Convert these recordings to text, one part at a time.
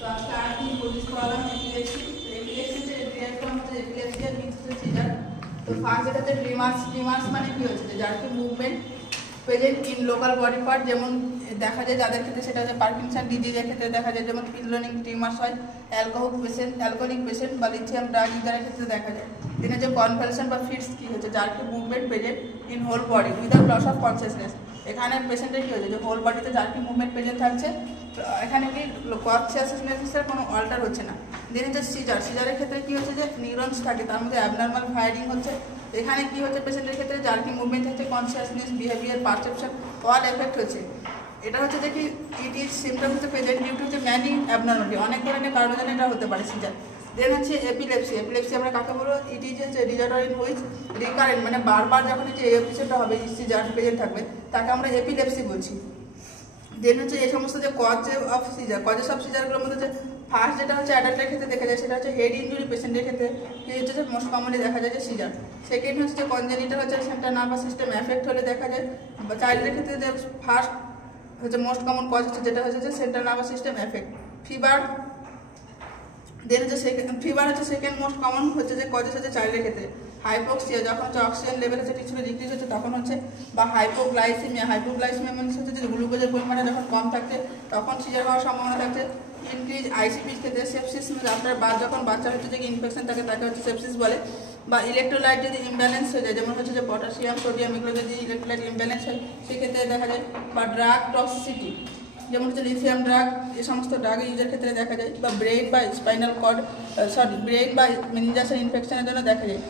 তো আজকে আর কি পঁচিশ করালাম এপিলেপসি। এপিলেপসিতে এপিলেপসি আর মিক্সড সিজার। তো ফার্স্ট যেটা হচ্ছে ট্রিমার্স মানে কি হচ্ছে যার কি movement present in local body part, যেমন দেখা যায় যাদের ক্ষেত্রে সেটা হচ্ছে পার্কিনসন ডিজিজের ক্ষেত্রে দেখা যায়, যেমন পিলনিক ট্রিমার্স হয় অ্যালকোহলিক পেশেন্ট বা লিথিয়াম ড্রাগ ইউজারের ক্ষেত্রে দেখা যায়। তিনি হচ্ছে কনভালশন বা ফিটস কি হচ্ছে যার কি movement present in whole body without loss of consciousness. এখানে পেশেন্টের কি হচ্ছে যে হোল বডিতে যার কি মুভমেন্ট প্রেজেন্ট থাকছে, এখানে কি কনসিয়াসনেসের কোনো অল্টার হচ্ছে না। দেন হচ্ছে সিজারের ক্ষেত্রে কি হচ্ছে যে নিউরনস থাকে, তার মধ্যে অ্যাবনর্মাল ফায়ারিং হচ্ছে। এখানে কি হচ্ছে পেশেন্টের ক্ষেত্রে যার কি মুভমেন্ট হচ্ছে consciousness, behaviour, perception all effect হচ্ছে। এটা হচ্ছে যে কি ইট ইজ সিমটম হচ্ছে প্রেজেন্ট ডিউ টু হচ্ছে ম্যানি অ্যাবনর্মালিটি, অনেক ধরনের কারণের জন্য এটা হতে পারে সিজার। দেন হচ্ছে এপিলেপসি আমরা কাকে বলবো? ইট ইজ হচ্ছে ডিজঅর্ডার ইন হুইচ রিকারেন্ট মানে বারবার যখন হচ্ছে এই এপিসোডটা হবে সিজার প্রেজেন্ট থাকবে তাকে আমরা এপিলেপসি বলছি। দেন হচ্ছে এই সমস্ত যে কজেস অফ সিজারগুলোর মধ্যে হচ্ছে ফার্স্ট যেটা হচ্ছে অ্যাডাল্টের ক্ষেত্রে দেখা যায় সেটা হচ্ছে হেড ইঞ্জুরি পেশেন্টের ক্ষেত্রে কি হচ্ছে যে মোস্ট কমনলি দেখা যায় যে সিজার। সেকেন্ড হচ্ছে যে কনজেনিটাল হচ্ছে সেন্ট্রাল নার্ভাস সিস্টেম এফেক্ট হলে দেখা যায়। চাইল্ডের ক্ষেত্রে যে ফার্স্ট হচ্ছে মোস্ট কমন কজ হচ্ছে যেটা হচ্ছে যে central nervous system effect. Fever then হচ্ছে ফিভার হচ্ছে সেকেন্ড মোস্ট কমন হচ্ছে যে কজেস হচ্ছে চাইল্ডের ক্ষেত্রে। হাইপোক্সিয়া যখন হচ্ছে অক্সিজেন লেভেল হচ্ছে কিছুটা ডিক্রিজ হচ্ছে তখন হচ্ছে, বা হাইপোগ্লাইসিমিয়া মানে হচ্ছে যে গ্লুকোজের পরিমাণে যখন কম থাকছে তখন সিজার হওয়ার সম্ভাবনা থাকছে। ইনক্রিজ আইসিপির ক্ষেত্রে সেপসিস আপনার যখন বাচ্চার হচ্ছে যে ইনফেকশন থাকে তাকে হচ্ছে সেপসিস বলে। বা ইলেকট্রোলাইট যদি ইমব্যালেন্স হয়ে যায়, যেমন হচ্ছে যে পটাশিয়াম সোডিয়াম এগুলো যদি ইলেকট্রোলাইট ইমব্যালেন্স হয় সেক্ষেত্রে দেখা যায়। বা ড্রাগ টক্সিসিটি যেমন হচ্ছে লিথিয়াম ড্রাগ এই সমস্ত ড্রাগ ইউজের ক্ষেত্রে দেখা যায়। বা ব্রেন বা স্পাইনাল কর্ড ব্রেন বা মেনিনজাসের ইনফেকশনের জন্য দেখা যায়।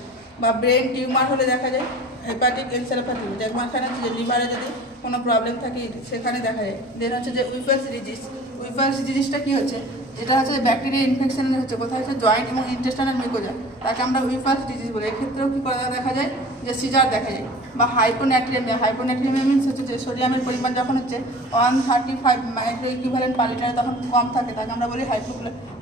বা ব্রেন টিউমার হলে দেখা যায়। হেপাটিক এনসেফ্যালোপ্যাথি যেখানে হচ্ছে যে লিভারে যদি কোনো প্রবলেম থাকে সেখানে দেখা যায়। দেন হচ্ছে যে উইফার্স ডিজিজটা কী হচ্ছে, এটা হচ্ছে ব্যাকটেরিয়া ইনফেকশন হচ্ছে কোথায় হচ্ছে জয়েন্ট এবং ইন্টেস্টাইনাল মিউকোজা, তাকে আমরা উইফার্স ডিজিজ বলি। এক্ষেত্রেও কী করা দেখা যায় যে সিজার দেখা যায়। বা হাইপোনাট্রিয়ামিয়া মিনস হচ্ছে যে সোডিয়ামের পরিমাণ যখন হচ্ছে 135 মাইক্রো ইকুইভ্যালেন্ট পার লিটারে তখন কম থাকে তাকে আমরা বলি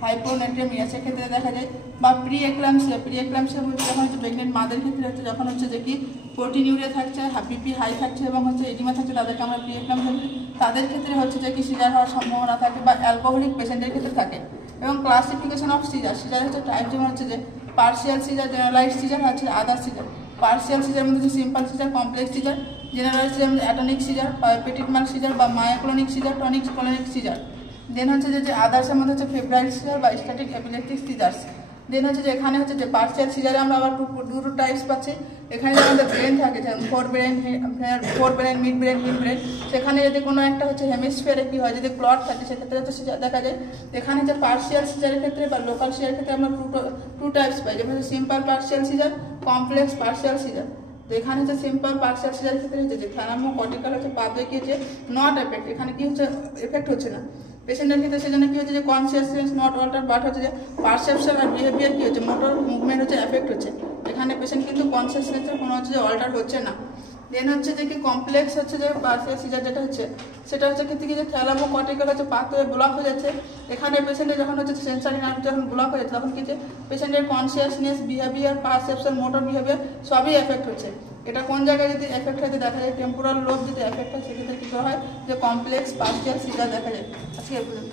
হাইপোনাট্রিয়ামিয়া, সেক্ষেত্রে দেখা যায়। বা প্রি এক্লাম্পসিয়া বলতে যখন হচ্ছে প্রেগনেন্ট মাদের ক্ষেত্রে হচ্ছে যখন হচ্ছে যে কি প্রোটিনিউরিয়া থাকছে, বিপি হাই থাকছে এবং হচ্ছে এডিমা থাকছে তাদেরকে আমরা প্রি এক্লাম্পসিয়া বলি। তাদের ক্ষেত্রে হচ্ছে যে কি সিজার হওয়ার সম্ভাবনা থাকে। বা অ্যালকোহলিক পেশেন্টের ক্ষেত্রে থাকে। এবং ক্লাসিফিকেশন অফ সিজার হচ্ছে টাইপ, যেমন হচ্ছে যে পার্সিয়াল সিজার, জেনারেলাইজড সিজার হচ্ছে আদার সিজার। পার্সিয়াল সিজার মধ্যে হচ্ছে simple seizure, complex seizure. Generalized seizure মধ্যে atonic seizure, petit mal seizure বা myoclonic seizure, tonic clonic seizure. Then হচ্ছে যে আদার্সের মধ্যে হচ্ছে ফেব্রাইল সিজার বা স্ট্যাটিক এপিলেপটিক সিজার্স। দেন হচ্ছে যে এখানে হচ্ছে যে পার্সিয়াল সিজারে আমরা আবার দুটো টাইপস পাচ্ছি। এখানে যে আমাদের ব্রেন থাকে যেমন ফোর ব্রেন, মিড ব্রেন, সেখানে যদি কোনো একটা হচ্ছে হেমিস্ফিয়ারে কি হয় যদি ক্লট থাকে সেক্ষেত্রে হচ্ছে সিজার দেখা যায়। এখানে যে পার্সিয়াল সিজারের ক্ষেত্রে বা লোকাল সিজারের ক্ষেত্রে আমরা টু টাইপস পাই, যেমন simple partial seizure, complex partial seizure. তো এখানে হচ্ছে সিম্পল পার্সিয়াল সিজারের ক্ষেত্রে হচ্ছে যে থ্যালামোকর্টিক্যাল হচ্ছে পাবলিক কি হচ্ছে নট এফেক্ট, এখানে কি হচ্ছে এফেক্ট হচ্ছে না পেশেন্টের ক্ষেত্রে। সেজন্য কি হচ্ছে যে কনসিয়াসনেস নট অল্টার, বাট হচ্ছে যে পারসেপশন আর বিহেভিয়ার কি হচ্ছে মোটর মুভমেন্ট হচ্ছে এফেক্ট হচ্ছে। এখানে পেশেন্ট কিন্তু কনসিয়াসনেসের কোনো হচ্ছে যে অল্টার হচ্ছে না। দেন হচ্ছে যে কি কমপ্লেক্স হচ্ছে যে পার্সিয়াল সিজার যেটা হচ্ছে সেটা হচ্ছে ক্ষেত্রে কি যে থ্যালামোকর্টিক্যাল হচ্ছে পাথওয়ে ব্লক হয়ে যাচ্ছে। এখানে পেশেন্টের যখন হচ্ছে সেন্সারি নার্ভ যখন ব্লক হয়ে যাচ্ছে তখন কি যে পেশেন্টের consciousness, behaviour, perception, motor behaviour সবই এফেক্ট হচ্ছে। এটা কোন জায়গায় যদি এফেক্ট হতে দেখা যায়, টেম্পোরাল লোব যদি এফেক্ট হয় সেক্ষেত্রে কী করা হয় যে কমপ্লেক্স পার্সিয়াল সিজার দেখা যায়। আজকে এ পর্যন্ত।